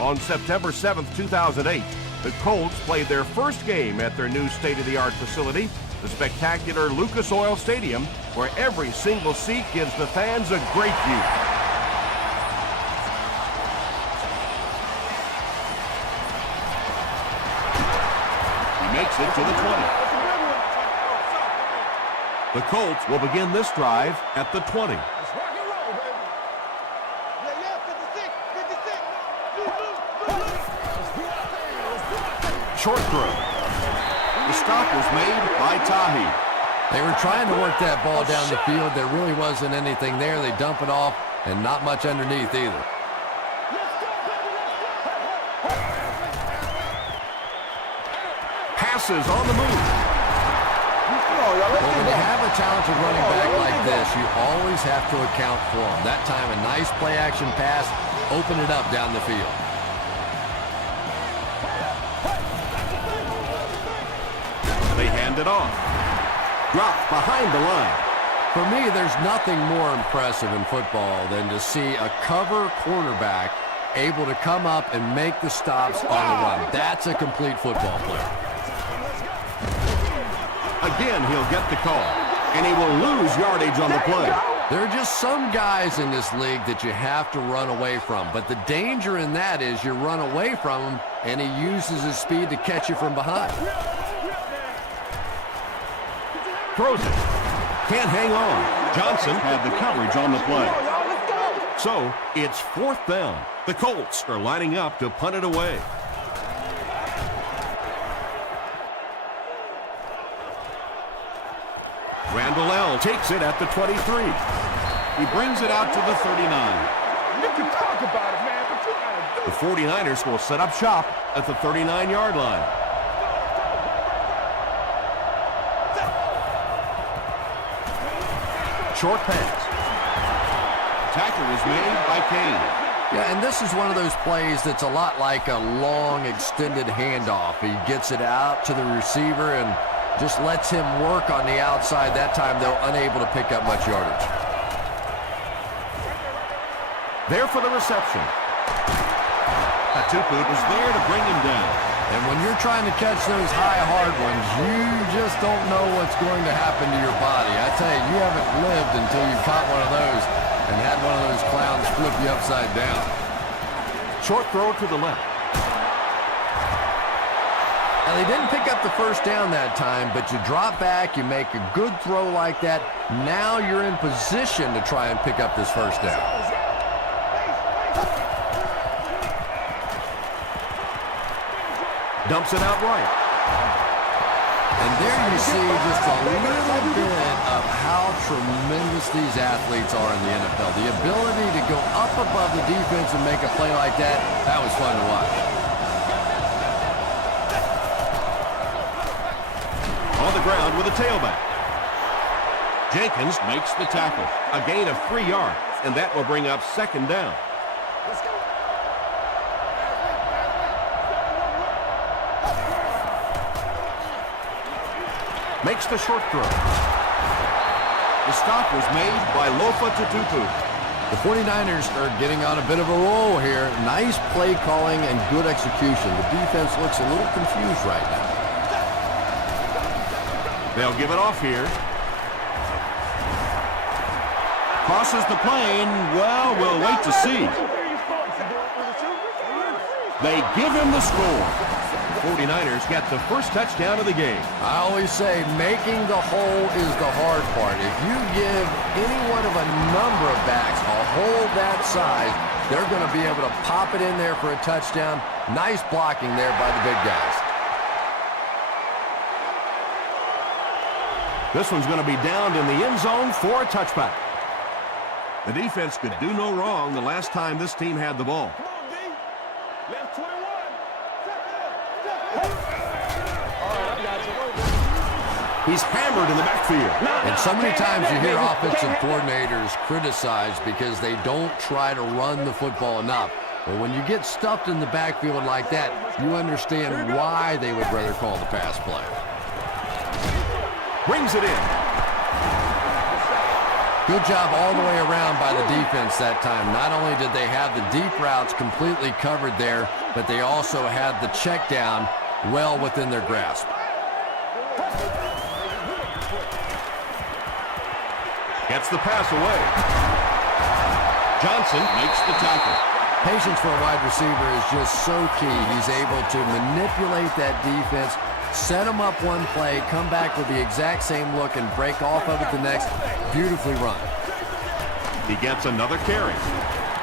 On September 7th, 2008, the Colts played their first game at their new state-of-the-art facility, the spectacular Lucas Oil Stadium, where every single seat gives the fans a great view. He makes it to the 20. The Colts will begin this drive at the 20. Short throw. The stop was made by Tahi. They were trying to work that ball down the field. There really wasn't anything there. They dump it off, and not much underneath either. Passes on the move. Well, when you have a talented running back like this, you always have to account for him. That time, a nice play-action pass, open it up down the field. They hand it off. Dropped behind the line. For me, there's nothing more impressive in football than to see a cover cornerback able to come up and make the stops on the run. That's a complete football player. Again, he'll get the call, and he will lose yardage on the play. There are just some guys in this league that you have to run away from, but the danger in that is you run away from him, and he uses his speed to catch you from behind. Throws it. Can't hang on. Johnson had the coverage on the play. So, it's 4th down. The Colts are lining up to punt it away. Randall L. takes it at the 23. He brings it out to the 39. You can talk about it, man, but you gotta do it. The 49ers will set up shop at the 39-yard line. Short pass. Tackle is made by Kane. Yeah, and this is one of those plays that's a lot like a long, extended handoff. He gets it out to the receiver and just lets him work on the outside. That time, though, unable to pick up much yardage. There for the reception. Atupu was there to bring him down. And when you're trying to catch those high, hard ones, you just don't know what's going to happen to your body. I tell you, you haven't lived until you caught one of those and had one of those clowns flip you upside down. Short throw to the left. Now, they didn't pick up the first down that time, but you drop back, you make a good throw like that. Now you're in position to try and pick up this first down. Dumps it out right. And there you see just a little bit of how tremendous these athletes are in the NFL. The ability to go up above the defense and make a play like that, that was fun to watch. On the ground with a tailback. Jenkins makes the tackle. A gain of 3 yards, and that will bring up 2nd down. Makes the short throw. The stop was made by Lofa Tatupu. The 49ers are getting on a bit of a roll here. Nice play calling and good execution. The defense looks a little confused right now. They'll give it off here. Crosses the plane. Well, we'll wait to see. They give him the score. 49ers get the first touchdown of the game. I always say making the hole is the hard part. If you give any one of a number of backs a hole that size, they're going to be able to pop it in there for a touchdown. Nice blocking there by the big guys. This one's going to be downed in the end zone for a touchback. The defense could do no wrong the last time this team had the ball. Come on, D. Left 21. He's hammered in the backfield. And so many times you hear offensive coordinators criticized because they don't try to run the football enough. But when you get stuffed in the backfield like that, you understand why they would rather call the pass play. Brings it in. Good job all the way around by the defense that time. Not only did they have the deep routes completely covered there, but they also had the check down well within their grasp. Gets the pass away. Johnson makes the tackle. Patience for a wide receiver is just so key. He's able to manipulate that defense, set them up one play, come back with the exact same look, and break off of it the next. Beautifully run. He gets another carry.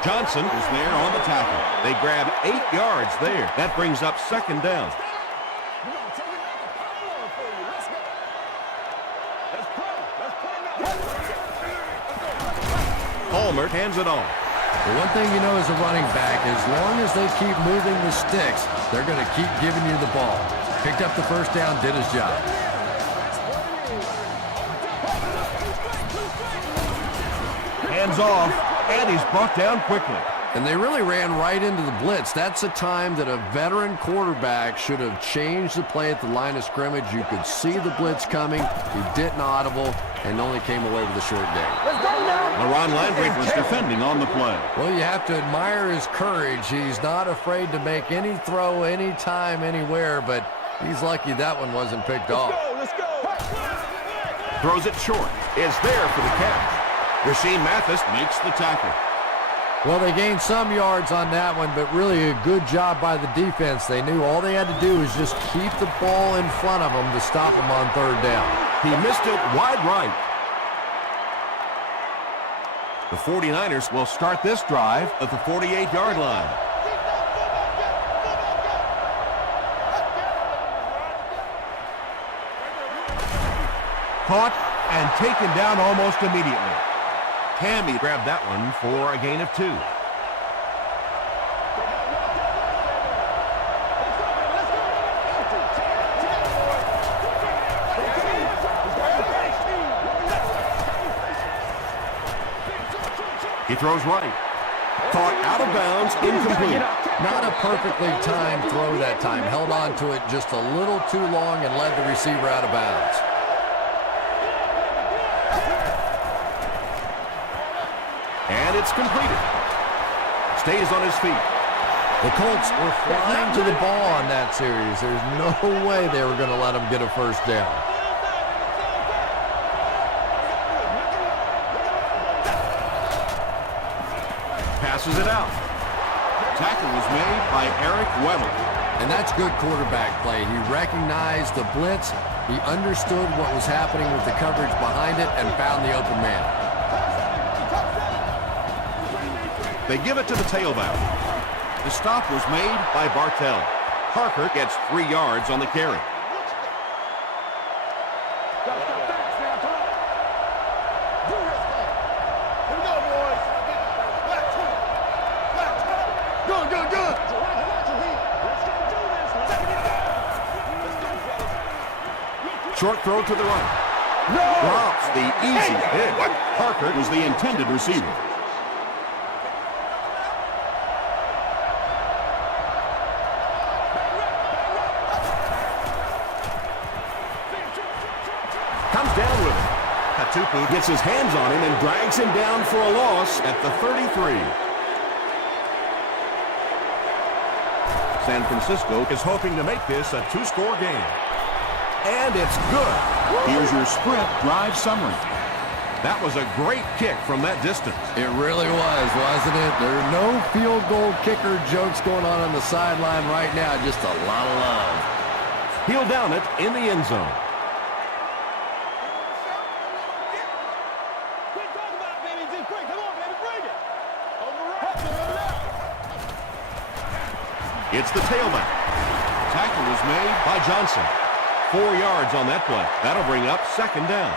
Johnson is there on the tackle. They grab 8 yards there. That brings up second down. Palmer hands it off. The one thing you know as a running back, as long as they keep moving the sticks, they're going to keep giving you the ball. Picked up the first down, did his job. Hands off, and he's brought down quickly. And they really ran right into the blitz. That's a time that a veteran quarterback should have changed the play at the line of scrimmage. You could see the blitz coming. He didn't audible and only came away with a short gain. LaRon Landry was defending on the play. Well, you have to admire his courage. He's not afraid to make any throw, anytime, anywhere, but he's lucky that one wasn't picked off. Let's go. Throws it short. Is there for the catch. Rasheem Mathis makes the tackle. Well, they gained some yards on that one, but really a good job by the defense. They knew all they had to do was just keep the ball in front of them to stop them on third down. He missed it wide right. The 49ers will start this drive at the 48-yard line. Caught and taken down almost immediately. Tammy grabbed that one for a gain of 2. He throws right. Caught out of bounds, incomplete. Not a perfectly timed throw that time. Held on to it just a little too long and led the receiver out of bounds. And it's completed. Stays on his feet. The Colts were flying to the ball on that series. There's no way they were going to let them get a first down. Passes it out. Tackle was made by Eric Weddle. And that's good quarterback play. He recognized the blitz. He understood what was happening with the coverage behind it and found the open man. They give it to the tailback. The stop was made by Bartell. Parker gets 3 yards on the carry. Short throw to the right. No! Drops the easy hit. Parker was the intended receiver. Comes down with it. Katupu gets his hands on him and drags him down for a loss at the 33. San Francisco is hoping to make this a 2-score game. And it's good. Here's your sprint drive summary. That was a great kick from that distance. It really was, wasn't it? There are no field goal kicker jokes going on the sideline right now. Just a lot of love. He'll down it in the end zone. It's the tailback. Tackle was made by Johnson. 4 yards on that play. That'll bring up second down.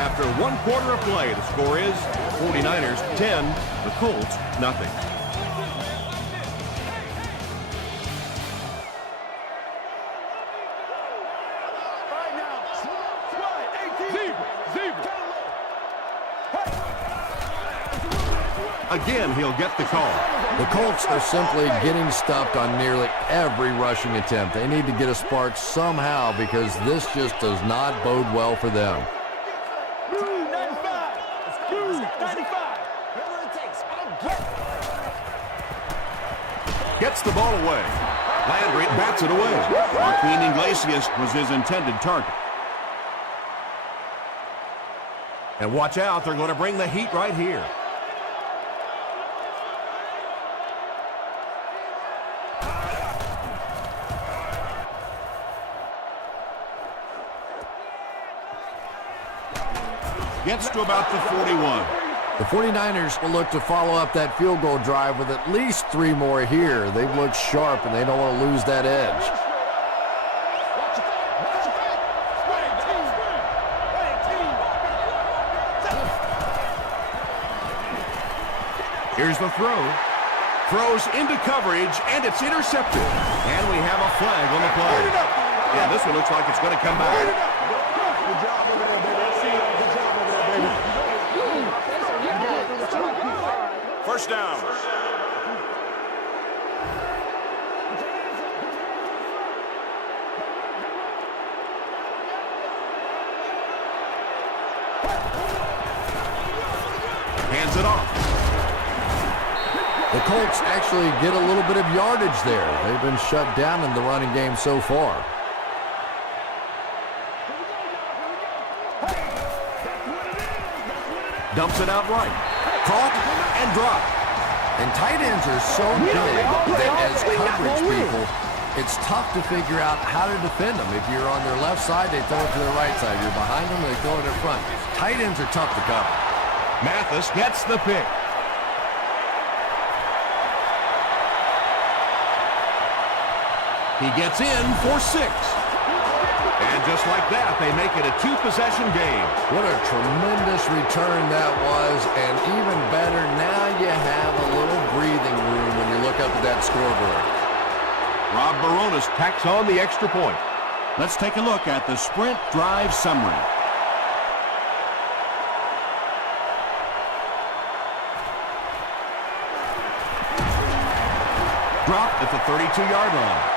After 1 quarter of play, the score is 49ers 10, the Colts nothing. Again, he'll get the call. The Colts are simply getting stuffed on nearly every rushing attempt. They need to get a spark somehow because this just does not bode well for them. Gets the ball away. Landry bats it away. Joaquin Iglesias was his intended target. And watch out, they're going to bring the heat right here. Gets to about the 41. The 49ers will look to follow up that field goal drive with at least 3 more here. They've looked sharp, and they don't want to lose that edge. Here's the throw. Throws into coverage, and it's intercepted. And we have a flag on the play. Yeah, this one looks like it's going to come back. Good job over there, baby. Good job over there, baby. First down. Hands it off. The Colts actually get a little bit of yardage there. They've been shut down in the running game so far. Dumps it out right. Caught and dropped. And tight ends are so big that as coverage people, it's tough to figure out how to defend them. If you're on their left side, they throw it to their right side. You're behind them, they throw it in front. Tight ends are tough to cover. Mathis gets the pick. He gets in for 6. And just like that, they make it a 2-possession game. What a tremendous return that was, and even better, now you have a little breathing room when you look up at that scoreboard. Rob Baronis tacks on the extra point. Let's take a look at the sprint drive summary. Dropped at the 32-yard line.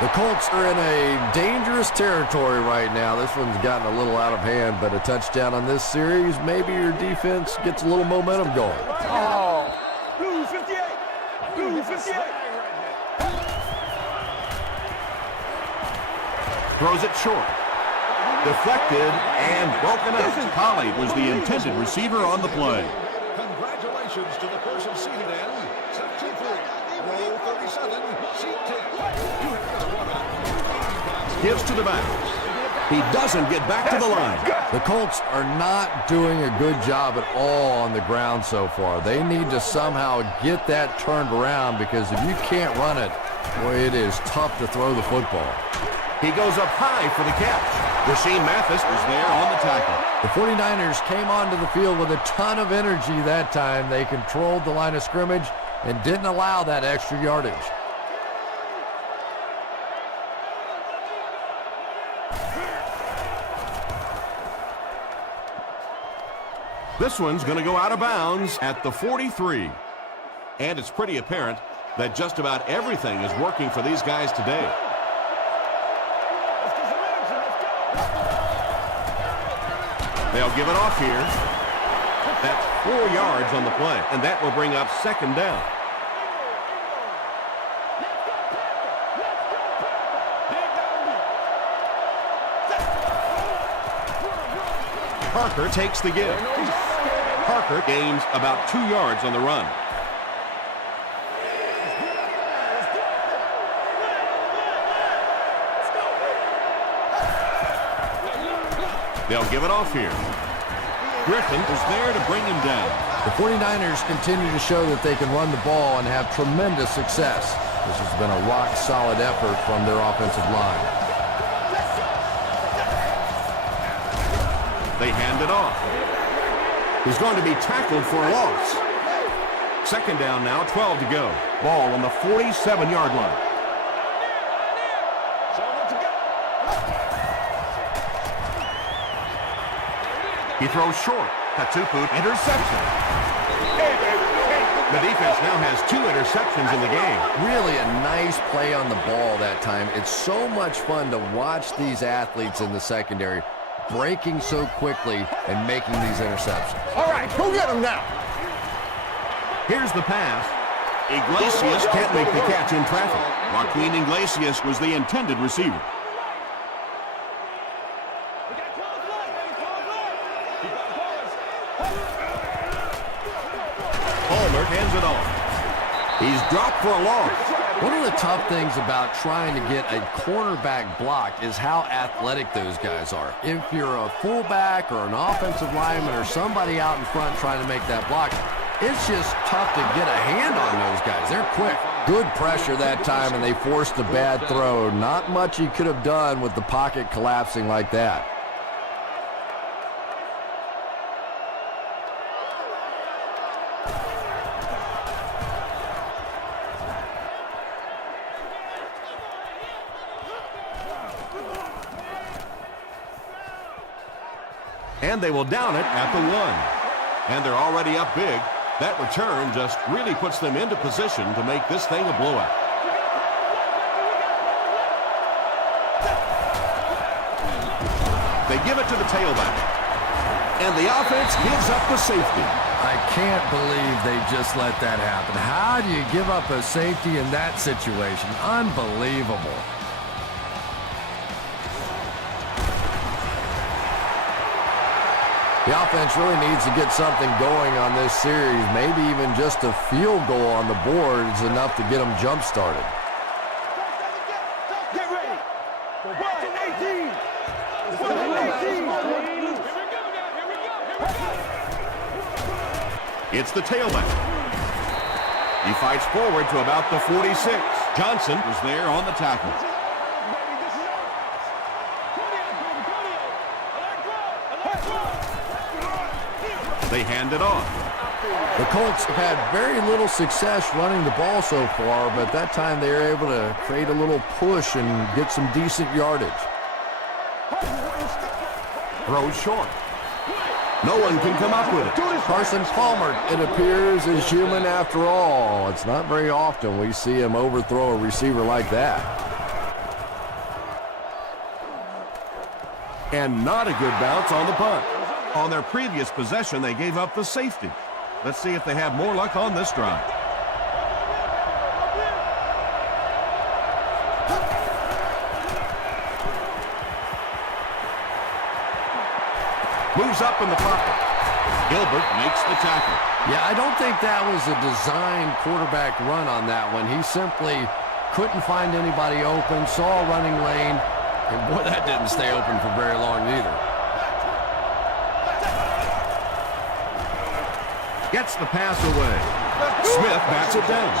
The Colts are in a dangerous territory right now. This one's gotten a little out of hand, but a touchdown on this series, maybe your defense gets a little momentum going. Oh. Blue 58. Blue 58. Throws it short. Deflected and broken up. Polley was the intended receiver on the play. Congratulations to the person seated in Section 3, row 37, seat 10. Gives to the back. He doesn't get back to the line. The Colts are not doing a good job at all on the ground so far. They need to somehow get that turned around because if you can't run it, boy, it is tough to throw the football. He goes up high for the catch. Rasheem Mathis was there on the tackle. The 49ers came onto the field with a ton of energy that time. They controlled the line of scrimmage and didn't allow that extra yardage. This one's going to go out of bounds at the 43. And it's pretty apparent that just about everything is working for these guys today. They'll give it off here. That's 4 yards on the play, and that will bring up second down. Parker takes the give. Parker gains about 2 yards on the run. They'll give it off here. Griffin was there to bring him down. The 49ers continue to show that they can run the ball and have tremendous success. This has been a rock-solid effort from their offensive line. They hand it off. He's going to be tackled for a loss. Second down now, 12 to go. Ball on the 47-yard line. He throws short. Katupu interception. Hey, baby. Hey, The defense now has 2 interceptions in the game. Really a nice play on the ball that time. It's so much fun to watch these athletes in the secondary breaking so quickly and making these interceptions. All right, go get him now. Here's the pass. Iglesias can't make the catch in traffic. Joaquin Iglesias was the intended receiver. Palmer hands it off. He's dropped for a loss. One of the tough things about trying to get a cornerback blocked is how athletic those guys are. If you're a fullback or an offensive lineman or somebody out in front trying to make that block, it's just tough to get a hand on those guys. They're quick. Good pressure that time, and they forced a bad throw. Not much he could have done with the pocket collapsing like that. And they will down it at the 1. And they're already up big. That return just really puts them into position to make this thing a blowout. They give it to the tailback. And the offense gives up the safety. I can't believe they just let that happen. How do you give up a safety in that situation? Unbelievable. The offense really needs to get something going on this series. Maybe even just a field goal on the board is enough to get them jump-started. Get ready. 18. It's the tailback. He fights forward to about the 46. Johnson was there on the tackle. They hand it off. The Colts have had very little success running the ball so far, but that time they were able to create a little push and get some decent yardage. Throws short. No one can come up with it. Carson Palmer, it appears, is human after all. It's not very often we see him overthrow a receiver like that. And not a good bounce on the punt. On their previous possession, they gave up the safety. Let's see if they have more luck on this drive. Moves up in the pocket. Gilbert makes the tackle. Yeah, I don't think that was a designed quarterback run on that one. He simply couldn't find anybody open, saw a running lane, and boy, that didn't stay open for very long either. Gets the pass away. Smith bats it down.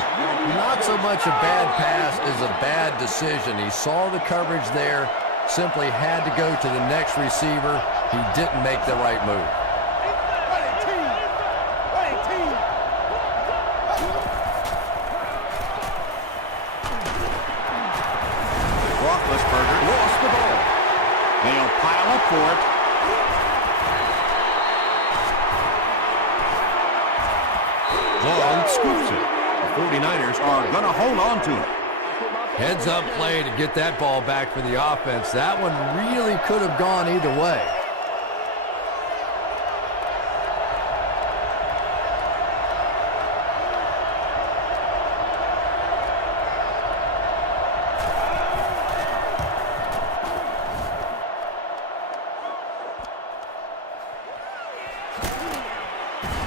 Not so much a bad pass as a bad decision. He saw the coverage there, simply had to go to the next receiver. He didn't make the right move. Roethlisberger lost the ball. They'll pile up for it. Long scoops it. The 49ers are going to hold on to it. Heads up play to get that ball back for the offense. That one really could have gone either way.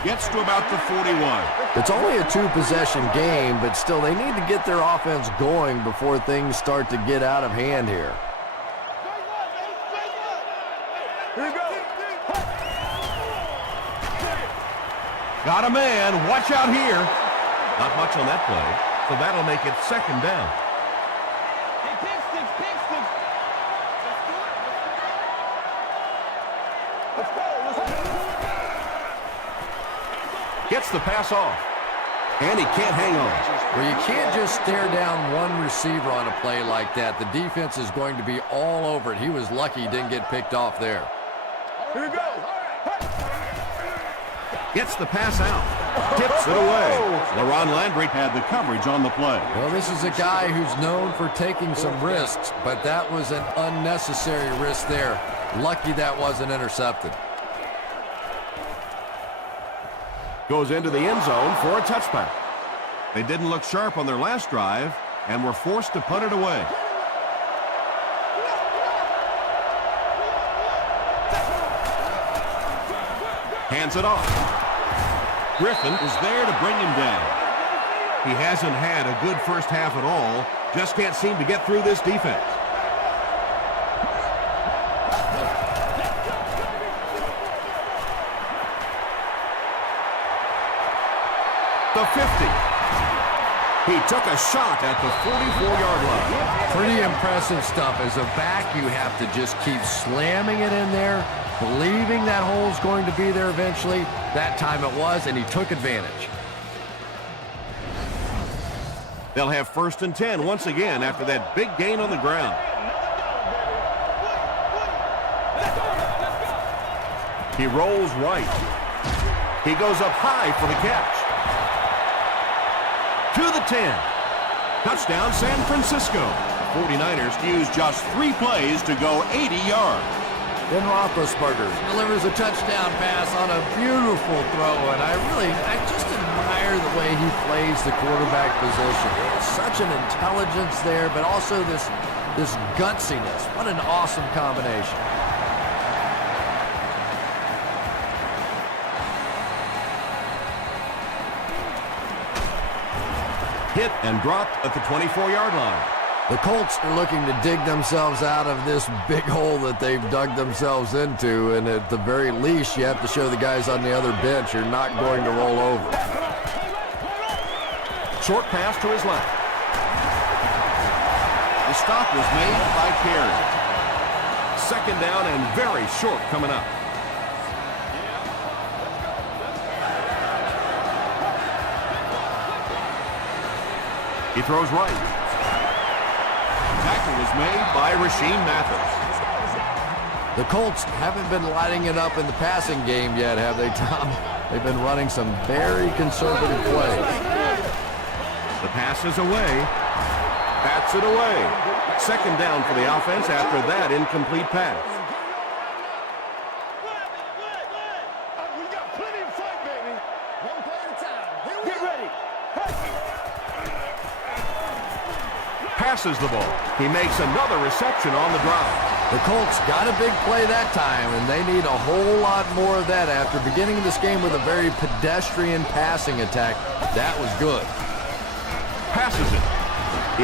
Gets to about the 41. It's only a 2-possession game, but still they need to get their offense going before things start to get out of hand here. Here we go. Got a man. Watch out here. Not much on that play, so that'll make it second down. Gets the pass off. And he can't hang on. Well, you can't just stare down one receiver on a play like that. The defense is going to be all over it. He was lucky he didn't get picked off there. Here we go. Gets the pass out. Tips it away. LaRon Landry had the coverage on the play. Well, this is a guy who's known for taking some risks, but that was an unnecessary risk there. Lucky that wasn't intercepted. Goes into the end zone for a touchback. They didn't look sharp on their last drive and were forced to punt it away. Hands it off. Griffin is there to bring him down. He hasn't had a good first half at all. Just can't seem to get through this defense. The 50. He took a shot at the 44-yard line. Pretty impressive stuff. As a back, you have to just keep slamming it in there, believing that hole's going to be there eventually. That time it was, and he took advantage. They'll have 1st and 10 once again after that big gain on the ground. He rolls right. He goes up high for the catch. To the 10. Touchdown, San Francisco. 49ers use just 3 plays to go 80 yards. Ben Roethlisberger delivers a touchdown pass on a beautiful throw, and I just admire the way he plays the quarterback position. There's such an intelligence there, but also this gutsiness. What an awesome combination. Hit and dropped at the 24-yard line. The Colts are looking to dig themselves out of this big hole that they've dug themselves into, and at the very least, you have to show the guys on the other bench you're not going to roll over. Short pass to his left. The stop was made by Carey. 2nd down and very short coming up. He throws right. Tackle was made by Rasheem Mathis. The Colts haven't been lighting it up in the passing game yet, have they, Tom? They've been running some very conservative plays. The pass is away. Bats it away. 2nd down for the offense after that incomplete pass. We got plenty of fight, baby. One play at a time. Get ready. Passes the ball. He makes another reception on the drive. The Colts got a big play that time, and they need a whole lot more of that after beginning this game with a very pedestrian passing attack. That was good. Passes it.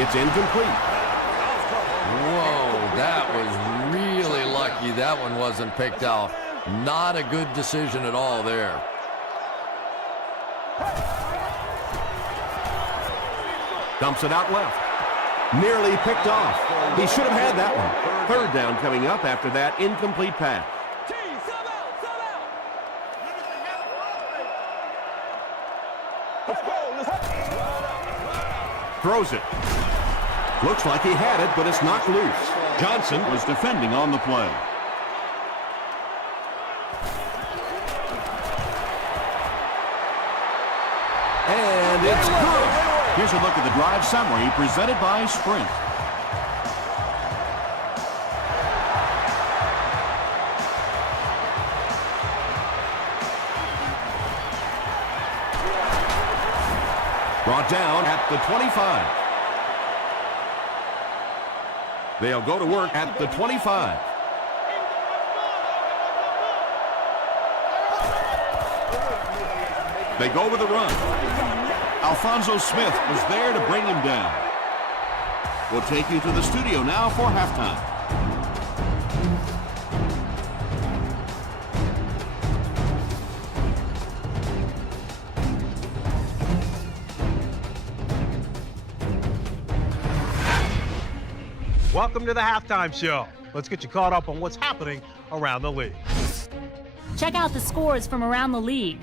It's incomplete. Whoa, that was really lucky that one wasn't picked off. Not a good decision at all there. Dumps it out left. Nearly picked off. He should have had that one. 3rd down coming up after that incomplete pass. Throws it. Looks like he had it, but it's knocked loose. Johnson was defending on the play. And it's good. Here's a look at the drive summary presented by Sprint. Brought down at the 25. They'll go to work at the 25. They go with a run. Alfonso Smith was there to bring him down. We'll take you to the studio now for halftime. Welcome to the Halftime Show. Let's get you caught up on what's happening around the league. Check out the scores from around the league.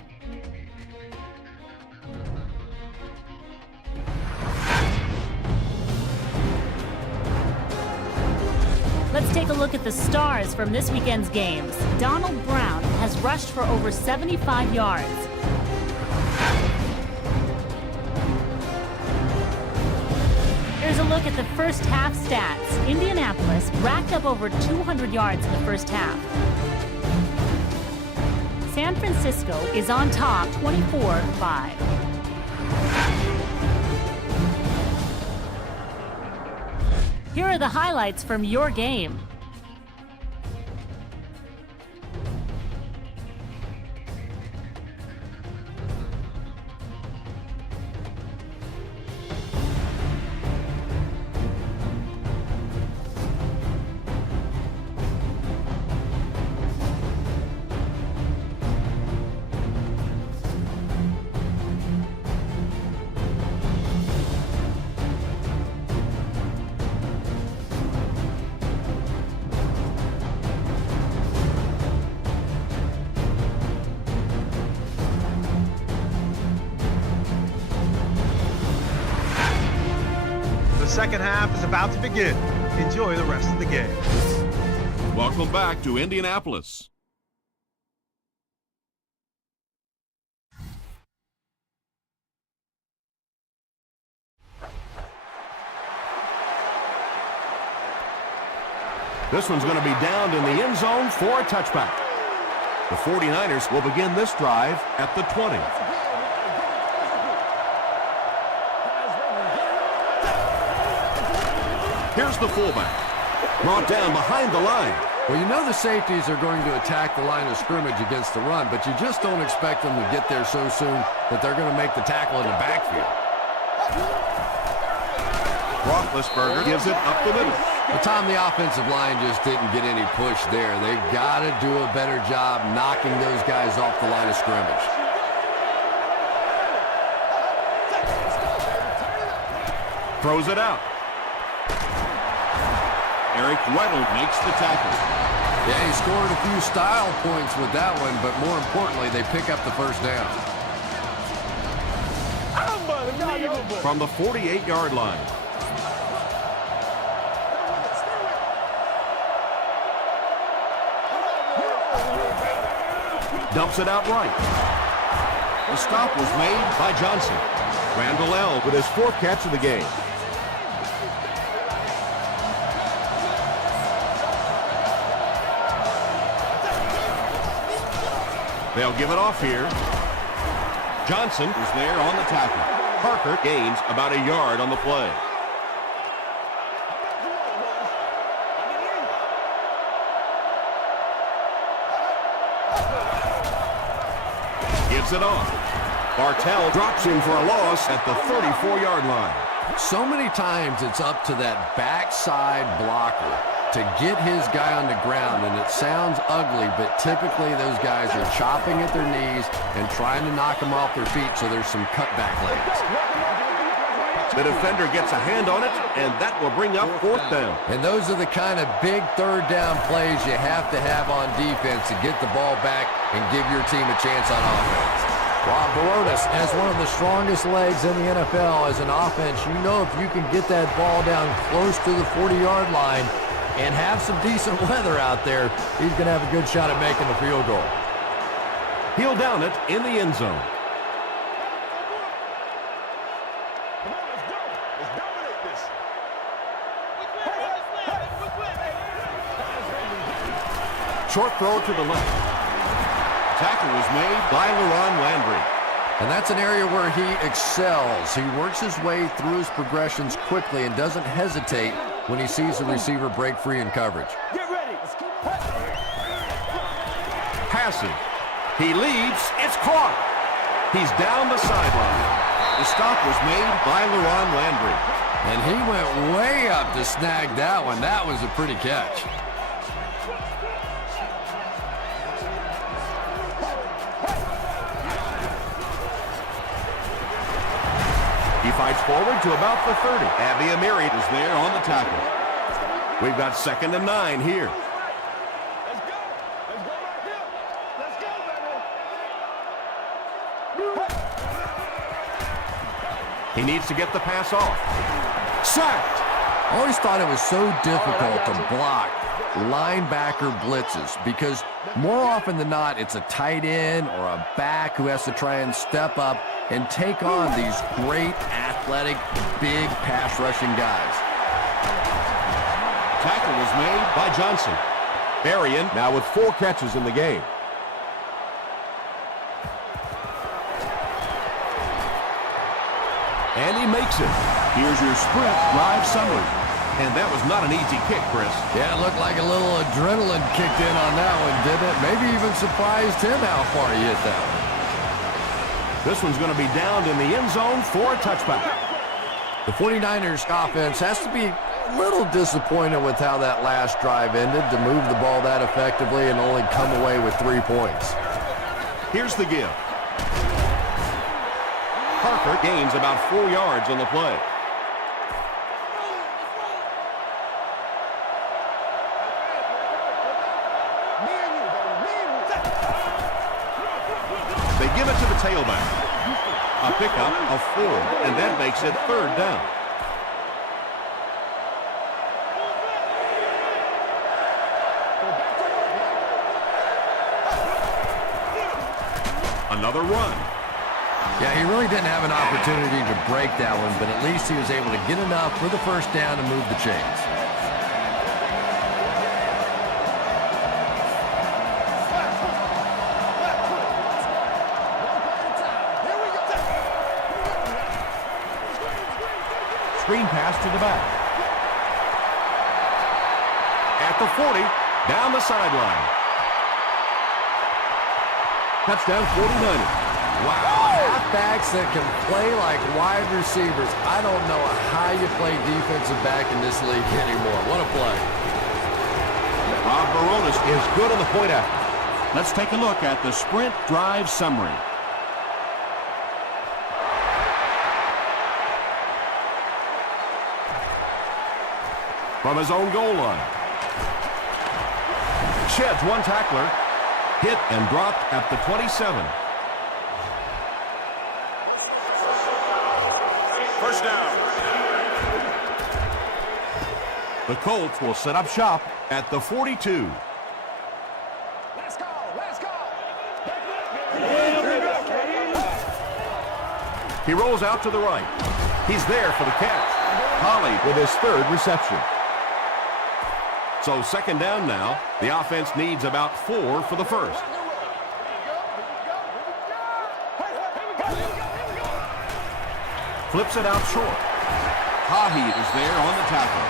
Let's take a look at the stars from this weekend's games. Donald Brown has has rushed for over 75 yards. Here's a look at the first half stats. Indianapolis racked up over 200 yards in the first half. San Francisco is on top 24-5. Here are the highlights from your game. The second half is about to begin. Enjoy the rest of the game. Welcome back to Indianapolis. This one's going to be downed in the end zone for a touchback. The 49ers will begin this drive at the 20. Here's the fullback. Brought down behind the line. Well, you know the safeties are going to attack the line of scrimmage against the run, but you just don't expect them to get there so soon that they're going to make the tackle in the backfield. Roethlisberger gives it up the middle. But Tom, the offensive line just didn't get any push there. They've got to do a better job knocking those guys off the line of scrimmage. Throws it out. Eric Weddle makes the tackle. Yeah, he scored a few style points with that one, but more importantly, they pick up the first down. From the 48-yard line. Dumps it out right. The stop was made by Johnson. Randall L. with his fourth catch of the game. They'll give it off here. Johnson is there on the tackle. Parker gains about a yard on the play. Gives it off. Bartell drops him for a loss at the 34-yard line. So many times it's up to that backside blocker to get his guy on the ground, and it sounds ugly, but typically those guys are chopping at their knees and trying to knock them off their feet, so there's some cutback lanes. The defender gets a hand on it, and that will bring up fourth down. And those are the kind of big third down plays you have to have on defense to get the ball back and give your team a chance on offense. Rob Barotis has one of the strongest legs in the NFL as an offense. You know if you can get that ball down close to the 40-yard line and have some decent weather out there, he's going to have a good shot at making the field goal. He'll down it in the end zone. Come on, let's go. Let's dominate this. Short throw to the left. Tackle was made By Leron Landry. And that's an area where he excels. He works his way through his progressions quickly and doesn't hesitate when he sees the receiver break free in coverage. Get ready. Let's keep Passing. He leads. It's caught. He's down the sideline. The stop was made by Leron Landry. And he went way up to snag that one. That was a pretty catch. He fights forward to about the 30. Abby Amiri is there on the tackle. We've got 2nd and 9 here. Let's go. Let's go right here. Let's go, baby. He needs to get the pass off. Sacked. I always thought it was so difficult to block linebacker blitzes, because more often than not, it's a tight end or a back who has to try and step up and take on these great athletic, big pass rushing guys. Tackle was made by Johnson. Berrien now with 4 catches in the game. And he makes it. Here's your sprint drive summary. And that was not an easy kick, Chris. Yeah, it looked like a little adrenaline kicked in on that one, didn't it? Maybe even surprised him how far he hit that one. This one's going to be downed in the end zone for a touchback. The 49ers offense has to be a little disappointed with how that last drive ended, to move the ball that effectively and only come away with 3 points. Here's the give. Parker gains about 4 yards on the play. They give it to the tailback. A pickup of 4, and that makes it 3rd down. Another run. Yeah, he really didn't have an opportunity to break that one, but at least he was able to get enough for the first down and move the chains. Screen pass to the back. At the 40, down the sideline. Touchdown 49ers. Wow, halfbacks that can play like wide receivers. I don't know how you play defensive back in this league anymore. What a play. Rob Baronis is good on the point after. Let's take a look at the sprint drive summary. From his own goal line. Sheds one tackler. Hit and dropped at the 27. First down. The Colts will set up shop at the 42. Let's go. Let's go. He rolls out to the right. He's there for the catch. Holly with his 3rd reception. So 2nd down now. The offense needs about 4 for the first. Flips it out short. Hahi is there on the tackle.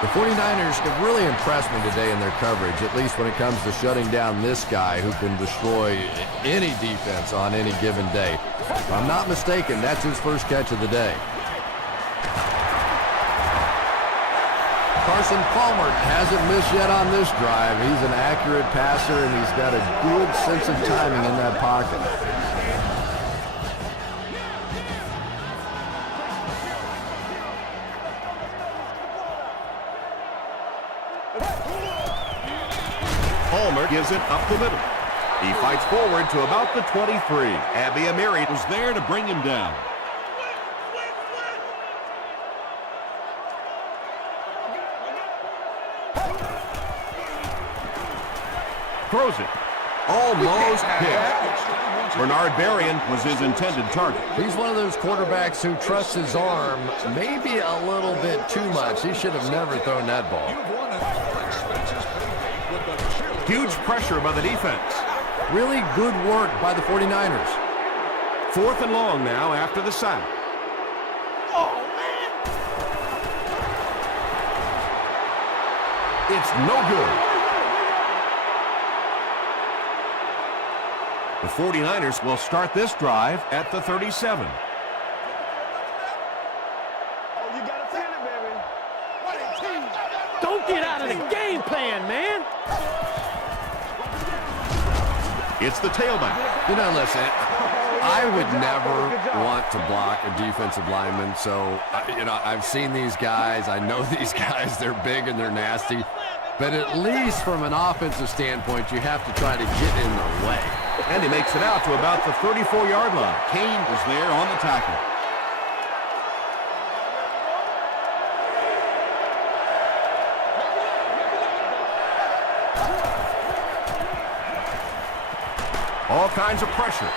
The 49ers have really impressed me today in their coverage, at least when it comes to shutting down this guy who can destroy any defense on any given day. If I'm not mistaken, that's his first catch of the day. Carson Palmer hasn't missed yet on this drive. He's an accurate passer, and he's got a good sense of timing in that pocket. Palmer gives it up the middle. He fights forward to about the 23. Abby Amiri was there to bring him down. Throws it. Almost picked. Bernard Berrien was his intended target. He's one of those quarterbacks who trusts his arm maybe a little bit too much. He should have never thrown that ball. Huge pressure by the defense. Really good work by the 49ers. 4th and long now after the sack. It's no good. The 49ers will start this drive at the 37. Oh, you gotta feel it, baby. Don't get out of the game plan, man. It's the tailback. You know, listen, I would never want to block a defensive lineman. So, I've seen these guys. I know these guys. They're big and they're nasty. But at least from an offensive standpoint, you have to try to get in the way. And he makes it out to about the 34-yard line. Kane was there on the tackle. kinds of pressure.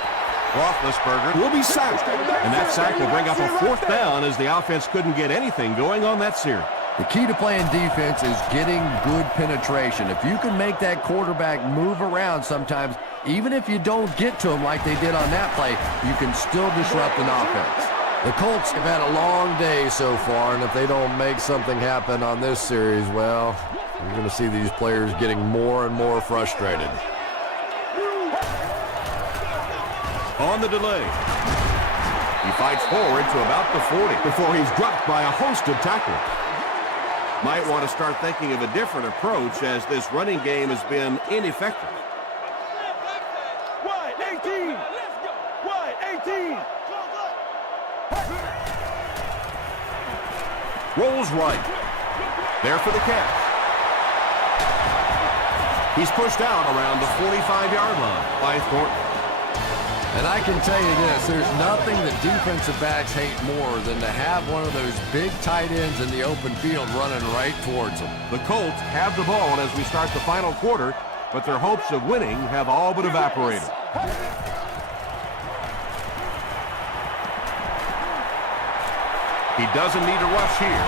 Roethlisberger will be sacked, and that sack will bring up a 4th down as the offense couldn't get anything going on that series. The key to playing defense is getting good penetration. If you can make that quarterback move around sometimes, even if you don't get to him like they did on that play, you can still disrupt an offense. The Colts have had a long day so far, and if they don't make something happen on this series, well, you're going to see these players getting more and more frustrated. On the delay, he fights forward to about the 40 before he's dropped by a host of tacklers. Might want to start thinking of a different approach as this running game has been ineffective. Wide 18. Wide 18. Rolls right. There for the catch. He's pushed out around the 45-yard line by Thornton. And I can tell you this, there's nothing that defensive backs hate more than to have one of those big tight ends in the open field running right towards them. The Colts have the ball as we start the final quarter, but their hopes of winning have all but evaporated. He doesn't need a rush here,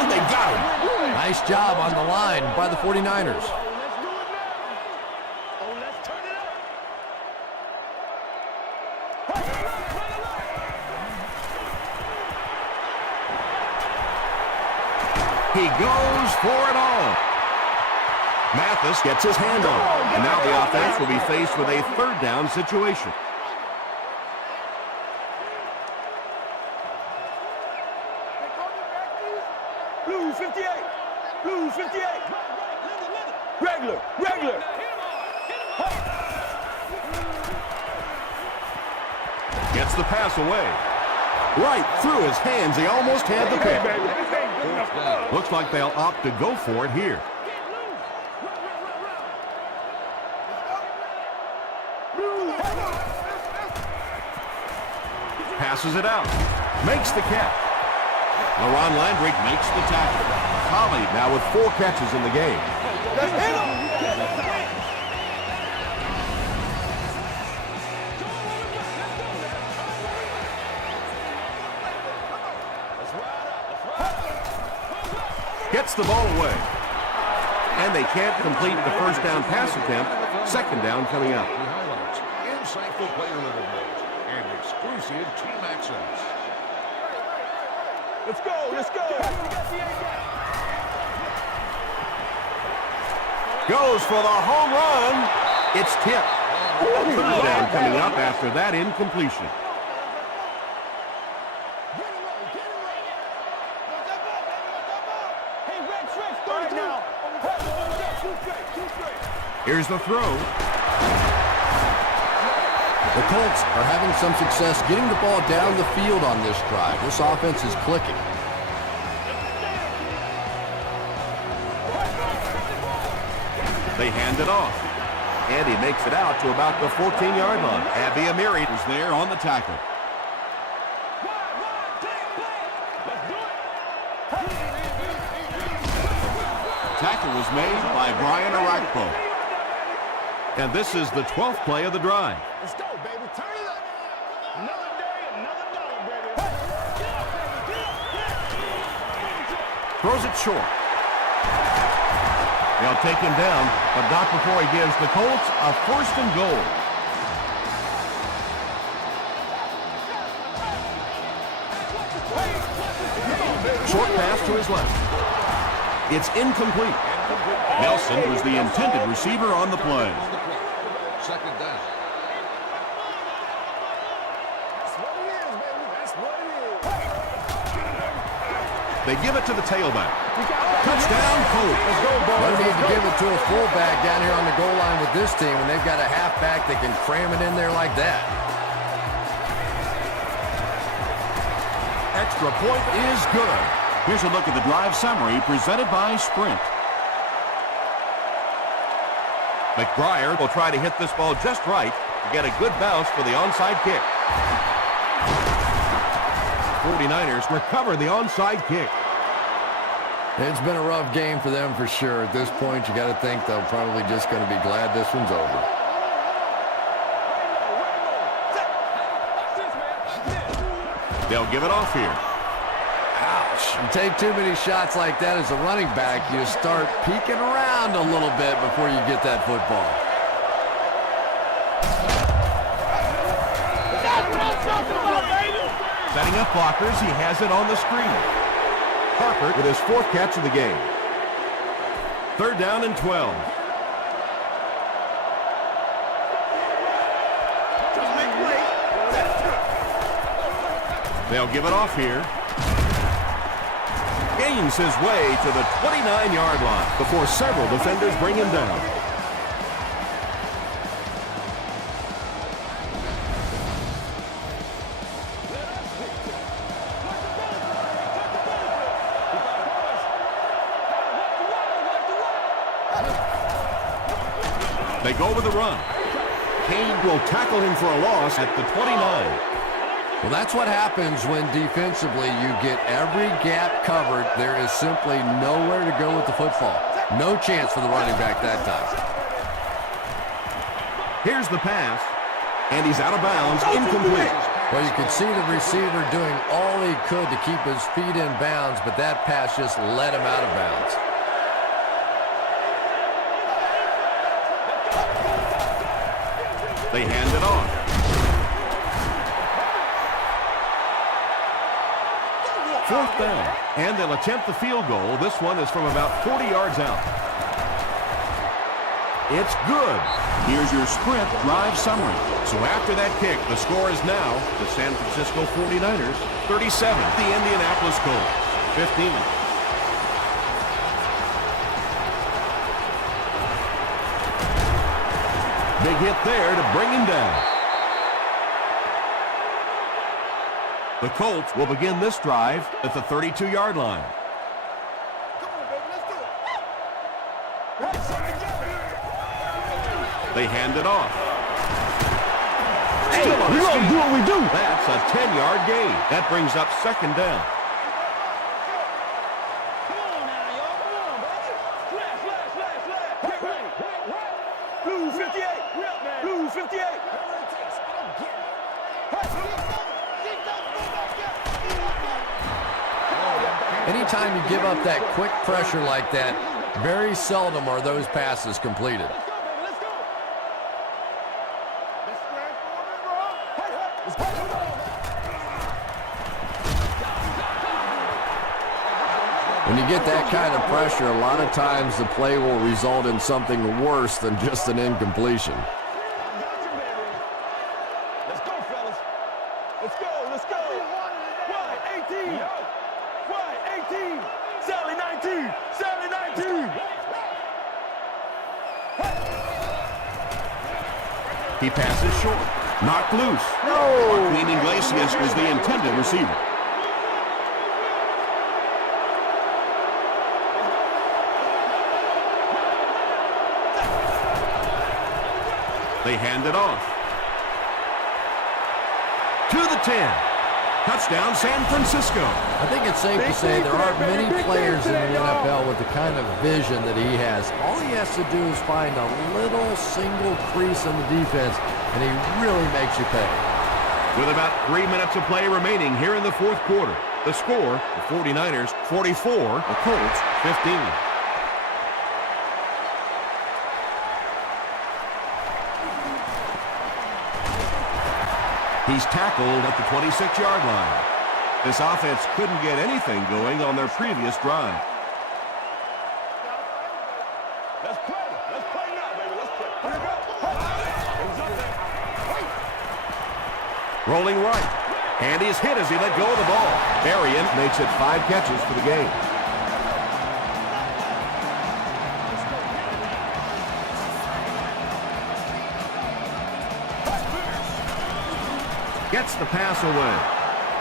and they got him. Nice job on the line by the 49ers. He goes for it all. Mathis gets his hand on it, and now the offense will be faced with a 3rd down situation. Blue 58. Blue 58. Regular. Regular. Gets the pass away. Right through his hands. He almost had the pick. Looks like they'll opt to go for it here. Passes it out. Makes the catch. LaRon Landry makes the tackle. Holly now with 4 catches in the game. Let's hit him. Gets the ball away. And they can't complete the 1st down pass attempt. 2nd down coming up. Highlights, insightful player interviews, and exclusive team access. Let's go. Let's go. Goes for the home run. It's tipped. 3rd down coming up after that incompletion. Here's the throw. The Colts are having some success getting the ball down the field on this drive. This offense is clicking. They hand it off. And he makes it out to about the 14-yard line. Abby Amiri is there on the tackle. Tackle was made by Brian Arakpo. And this is the 12th play of the drive. Let's go, baby. Turn it up. Another day, another dollar, baby. Throws it short. They'll take him down, but not before he gives the Colts a 1st and goal. Short pass to his left. It's incomplete. Nelson was the intended receiver on the play. 2nd down. That's what it is, baby. That's what it is. They give it to the tailback. Touchdown, Colts. No need to give it to a fullback down here on the goal line with this team when they've got a halfback that can cram it in there like that. Extra point is good. Here's a look at the drive summary presented by Sprint. McBriar will try to hit this ball just right to get a good bounce for the onside kick. 49ers recover the onside kick. It's been a rough game for them for sure. At this point, you got to think they're probably just going to be glad this one's over. They'll give it off here. Ouch. You take too many shots like that as a running back, you start peeking around a little bit before you get that football. Setting up blockers, he has it on the screen. Parker with his 4th catch of the game. 3rd down and 12. They'll give it off here. Gains his way to the 29-yard line before several defenders bring him down. They go with the run. Kane will tackle him for a loss at the 29. Well, that's what happens when defensively you get every gap covered. There is simply nowhere to go with the football. No chance for the running back that time. Here's the pass, and he's out of bounds, incomplete. Well, you could see the receiver doing all he could to keep his feet in bounds, but that pass just let him out of bounds. They hand it off. Fourth down, and they'll attempt the field goal. This one is from about 40 yards out. It's good. Here's your sprint drive summary. So after that kick, the score is now the San Francisco 49ers 37, the Indianapolis Colts 15. Big hit there to bring him down. The Colts will begin this drive at the 32-yard line. They hand it off. Hey, we're going to do what we do. That's a 10-yard gain. That brings up 2nd down. Blue 58. Blue 58. Anytime you give up that quick pressure like that, very seldom are those passes completed. When you get that kind of pressure, a lot of times the play will result in something worse than just an incompletion. Let's go, fellas. Let's go. Let's go. Why 18? Why 18? Sally 19. Sally 19. He passes short. Knocked loose. No. Joaquin Iglesias was the intended receiver. They hand it off. To the 10. Touchdown, San Francisco. I think it's safe to say there aren't many players in the NFL with the kind of vision that he has. All he has to do is find a little single crease in the defense, and he really makes you pay. With about 3 minutes of play remaining here in the 4th quarter. The score, the 49ers 44, the Colts 15. He's tackled at the 26-yard line. This offense couldn't get anything going on their previous drive. Let's play. Let's play now, baby. Let's play. Here we go. Rolling right. And he's hit as he let go of the ball. Arian makes it 5 catches for the game. Gets the pass away.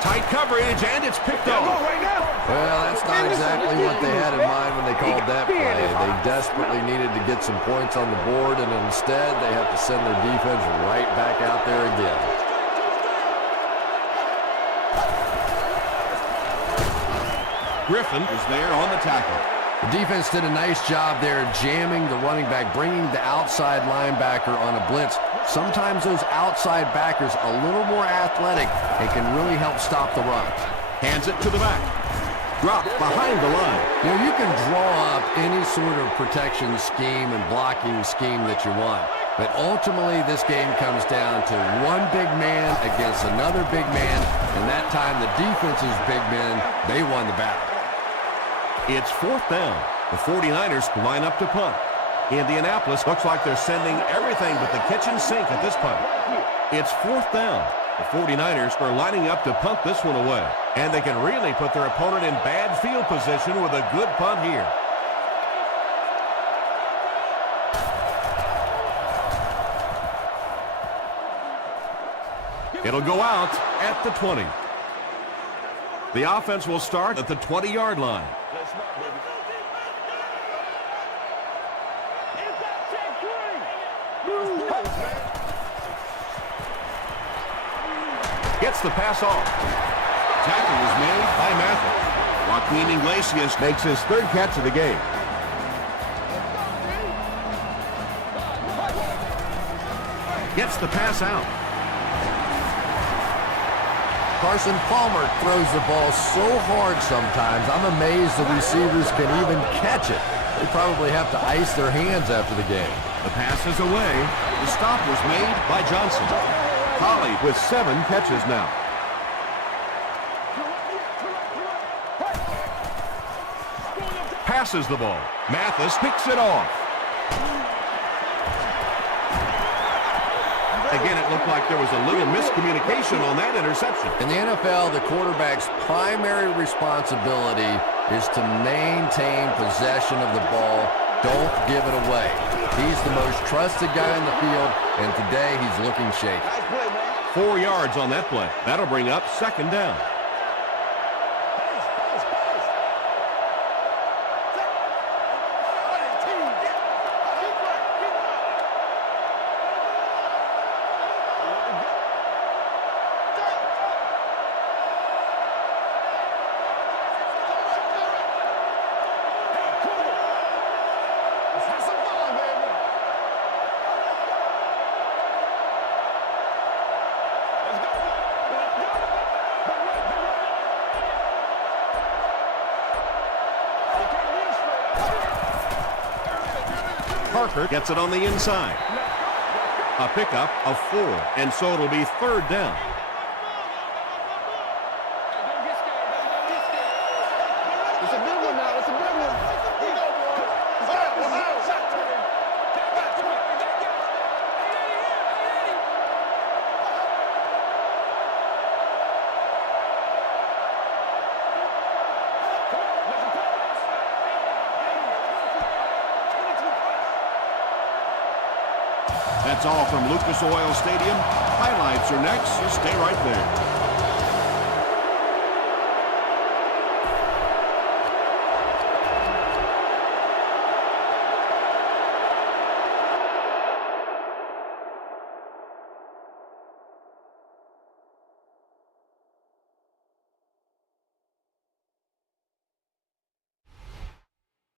Tight coverage, and it's picked off. Well, that's not exactly what they had in mind when they called that play. They desperately needed to get some points on the board, and instead they have to send their defense right back out there again. Griffin is there on the tackle. The defense did a nice job there jamming the running back, bringing the outside linebacker on a blitz. Sometimes those outside backers a little more athletic and can really help stop the run. Hands it to the back. Drop behind the line. You know, you can draw up any sort of protection scheme and blocking scheme that you want. But ultimately, this game comes down to one big man against another big man. And that time, the defense's big men, they won the battle. It's 4th down. The 49ers line up to punt. Indianapolis looks like they're sending everything but the kitchen sink at this punt. It's 4th down. The 49ers are lining up to punt this one away. And they can really put their opponent in bad field position with a good punt here. It'll go out at the 20. The offense will start at the 20-yard line. Gets the pass off. Tackle was made by Mathis. Joaquin Iglesias makes his 3rd catch of the game. Gets the pass out. Carson Palmer throws the ball so hard sometimes, I'm amazed the receivers can even catch it. They probably have to ice their hands after the game. The pass is away. The stop was made by Johnson. Holly with 7 catches now. Passes the ball. Mathis picks it off. Again, it looked like there was a little miscommunication on that interception. In the NFL, the quarterback's primary responsibility is to maintain possession of the ball. Don't give it away. He's the most trusted guy in the field, and today he's looking shaky. 4 yards on that play. That'll bring up 2nd down. Parker gets it on the inside. A pickup of 4, and so it'll be 3rd down. It's a big one now. It's a big one. That's all from Lucas Oil Stadium. Highlights are next, so stay right there.